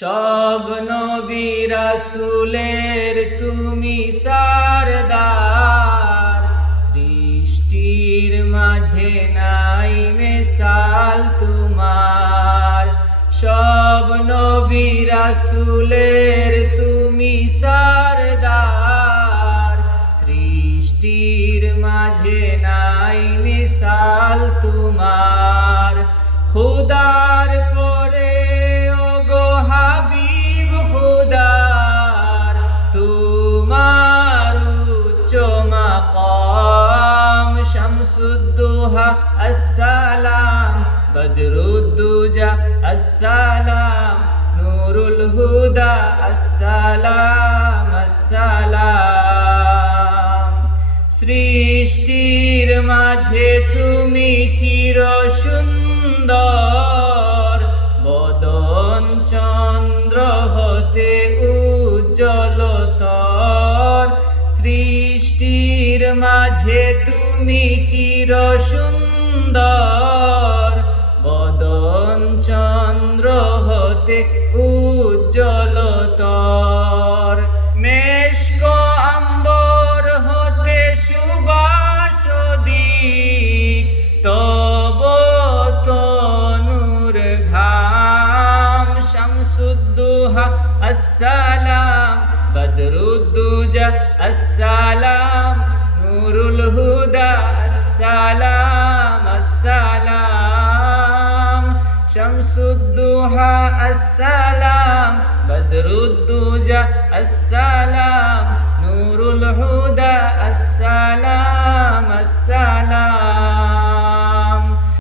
সব নবী রাসূলের তুমি সারদার। সৃষ্টির মাঝে নাই মেসাল তোমার। সব নবী রাসূলের তুমি সারদার। সৃষ্টির মাঝে নাই মিসাল তোমার। খুদার পরে উচ্চ মাকাম শামসুদ্দোহা আসসালাম, বদরুদ্দুজা আসসালাম, নুরুল হুদা আসসালাম আসসালাম। সৃষ্টির মাঝে তুমি চির সুন্দর, বদন চন্দ্র হতে উজ্জ্বলতর মাঝে তুমি চির সুন্দর। বদন চন্দ্র হতে উজ্জ্বলতর মেশক আম্বর হতে সুবাস তব তনুর ঘাম। শামসুদ্দোহা, আসসালাম। বদরুদ্দুজা, আসসালাম। নুরুল হুদা আসসালাম আসসালাম। শামসুদ্দুহা আসসালাম। বদরুদ্দুজা আসসালাম। নুরুল হুদা আসসালাম।